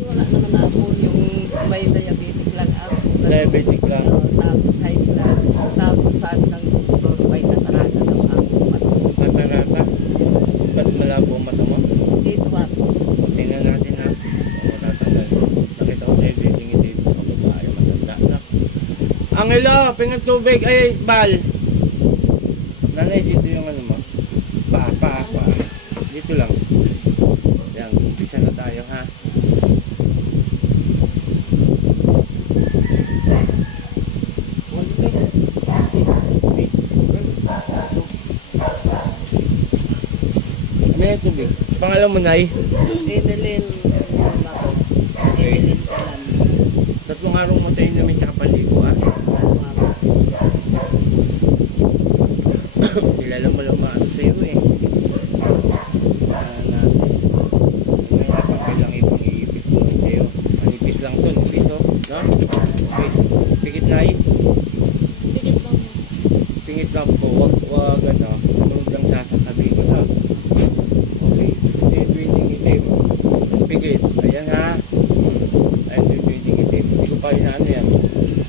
Wala naman ako yung may diabetic lang ako. Diabetic lang. Tapos high blood. Tapos sabi ng doktor, may katarata daw ako. Katarata? Ba't malabo ang mata mo? Dito ako. Tingnan natin ha. Kung matatanggal. Nakita ko sa'yo dito yung itin. Ay, matanda na. Angelo, pingang tubig. Ay, bal. Nanay, dito yung ano mo. Pa. Dito lang. Yan, umpisa na tayo ha. Ano yung tubig? Pangalan mo, Nay? Evelyn. Okay. Evelyn Calan. 3 araw mo tayo namin tsaka paligo ha. Kilala mo lang maano sa'yo eh. May napagay lang ibang iipit mo sa'yo. Manipis lang to, nipis oh. No? Nipis. Pikit na eh. Pikit lang. Pingit lang po. Wag ano. Sumunod lang sasasabihin ko na. Okay. Pwedeng itim. Pikit. Ayan ha. Ayan pwedeng itim. Hindi ko pa inaano yan.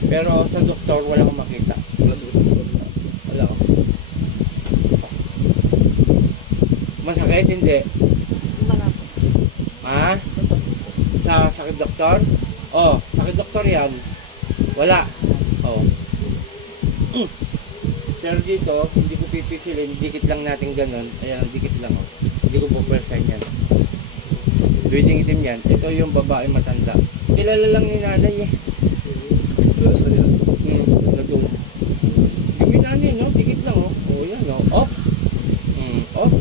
Pero sa doktor wala kang makita. Wala ko. Masakit hindi? Malapit. Ha? Sa sakit doktor? Oh, sakit doktor yan. Wala. Oh. Pero dito, hindi ko pipisilin, dikit lang natin ganun. Ayan, dikit lang oh. Hindi ko pupersahin yan. Pwedeng itim yan. Ito yung babae matanda. Kilala lang ni nanay eh. Kilala sa kanila? Nagul. Hindi ko nanay no? Dikit lang oh. Oh yan oh. Op. Op.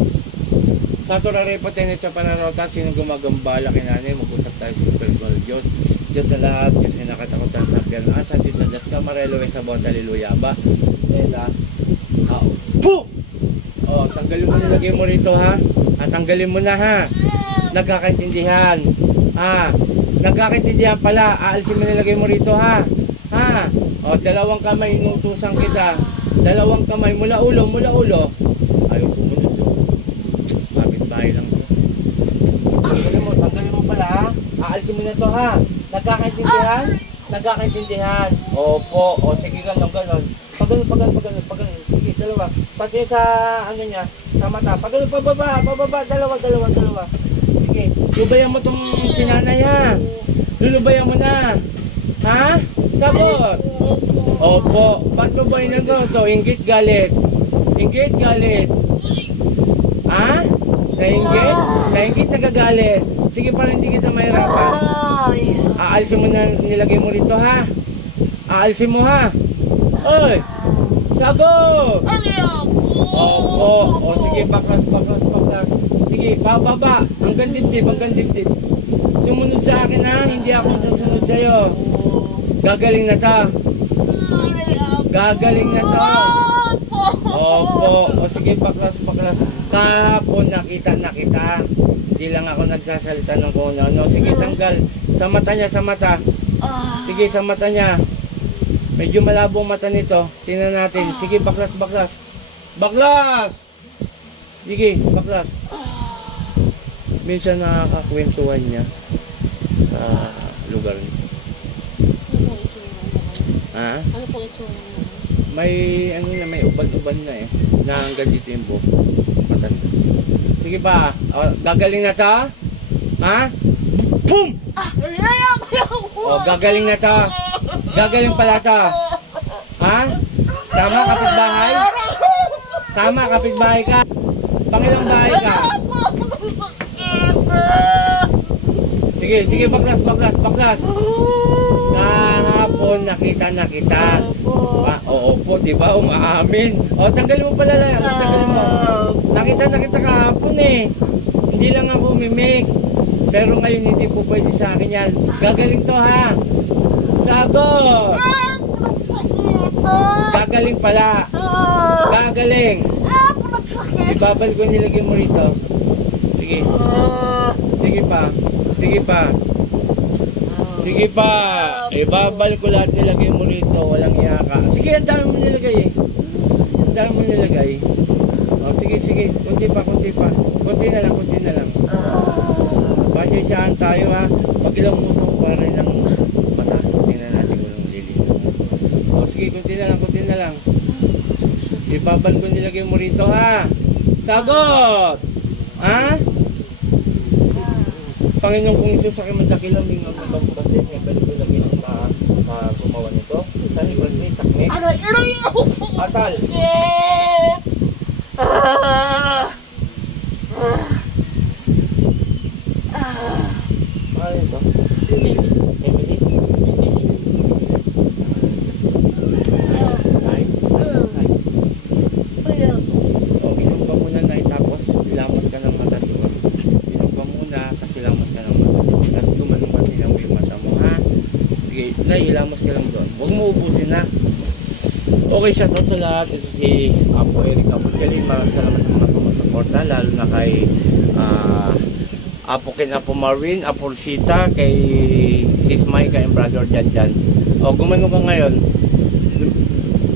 Sa turare pa tayo sa pananota, sino gumagambala kay nanay, mag-usap tayo sa Super Diyos. Diyos sa lahat, Diyos na nakatakutan sa piyanasa, Diyos sa Diyos Camarelo, sa Bon, Hallelujah ba? Ela, po! Oh, tanggalin mo nilagay mo rito ha. Tanggalin mo na ha. Nagkakaintindihan. Nagkakaintindihan pala. Aalisin mo nilagay mo rito ha. Oh, 2 kamay inutusan kita. 2 kamay mula ulo. Ayaw sumunod to. Bahay lang to. Tanggalin mo pala ha. Aalisin mo na to ha. Nagkakaintindihan? Nagkakaintindihan. Opo. O sige ganon. Pagano. Sige, 2. Pati sa ano niya, sa mata. Pagano pababa. 2. Sige. Lubayan mo tong sinanay ha. Lulubayan mo na. Ha? Sagot. Opo. Ba't lubayan na to? Inggit galit. Ha? Nainggit nagagalit. Sige para hindi kita mahirapan. Aalisin mo na nilagay mo rito ha. Aalisin mo ha. Oy! Sagot! Opo. O sige, baklas. Sige, bababa. Hanggang dibdib. Sumunod sa akin ha. Hindi ako sasunod sa'yo. Gagaling na to. Opo. O sige, baklas. Kahapon nakita. Hindi lang ako nagsasalita ng kung ano. Sige, tanggal. Sa mata niya. Sige, sa mata niya. Medyo malabo ang mata nito. Tingnan natin. Sige, baklas. Sige, baklas. Minsan nakakakwentuhan niya sa lugar niya. Ha? Ano pong itsura niya? May uban na eh. Na hanggang dito yung buhok. Matanda. Sige pa. Gagaling na to? Ha? Boom! Gagaling na to. Gagaling pala to. Ha? Tama, kapitbahay ka. Pangilang bahay ka? Sige, baklas. Kahapon nakita. Oo po, di ba? Umaamin. Tanggalin mo pala lang. Nakita kahapon eh. Hindi lang ako mimik. Pero ngayon hindi po pwede sa akin yan. Gagaling to ha. Sagot! Gagaling pala. Ibabal ko nilagay mo rito. Sige. Sige pa. Ibabal ko lahat nilagay mo rito. Walang iyaka. Sige, ang dami mo nilagay eh. Sige. Kunti pa. Kunti na lang. Pasyensyahan tayo ha. Pagilamusan mo pa rin ng mata. Tingnan natin kung anong lilinaw. O sige, kunti na lang. Ibaban ko nilagay mo rito ha. Sagot! Ha? Panginoon kong Isus sa aking madakilaming ang mababasin niya. Pwede ko lagay ng gumawa nito. Saan yung Francis? Sakme? Atal! Ano ito? Emily? Nay? O, inom ka muna, Nay, tapos ilamos ka ng mata doon. Inom ka muna, tapos ilamos ka ng mata doon. Tapos gumanong ka tinaw yung mata mo, ha? Sige, Nay, ilamos ka lang doon. Huwag mo ubusin, ha? Okay, shoutout sa lahat. Ito si Apo Eric Apo Chalin. Maraming salamat sa mga sumusuporta, lalo na kay Apo Ken, Apo Marvin, Apo Rosita, kay Sis Mai, kay Brother Jan. O, gumano ka ngayon?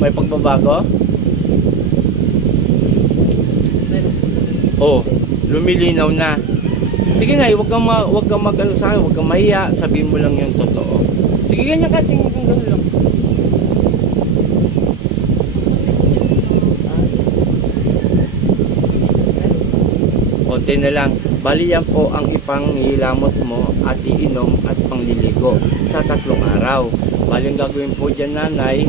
May pagbabago? O, lumilinaw na. Sige na, huwag kang mag-ano sa akin, huwag kang mahiya, sabihin mo lang yung totoo. Sige, ganyan ka, tingin kong gano'n lang. Konti na lang. Bali yan po ang ipangilamos mo at iinom at pangliligo sa 3 araw. Bali ang gagawin po dyan, Nanay,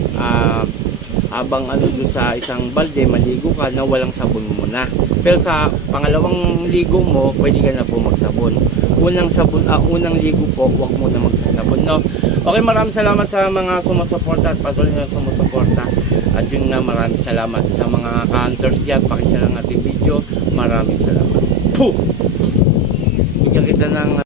habang doon sa isang balde, maligo ka na walang sabon muna. Pero sa pangalawang ligo mo, pwede ka na po magsabon. Unang ligo po, huwag mo na magsasabon, no? Okay, maraming salamat sa mga sumusuporta at patuloy na sumusuporta. At yun nga, maraming salamat sa mga ka-hunters dyan. Pakishare ang ating video. Maraming salamat. Puh! Bigyan kita ng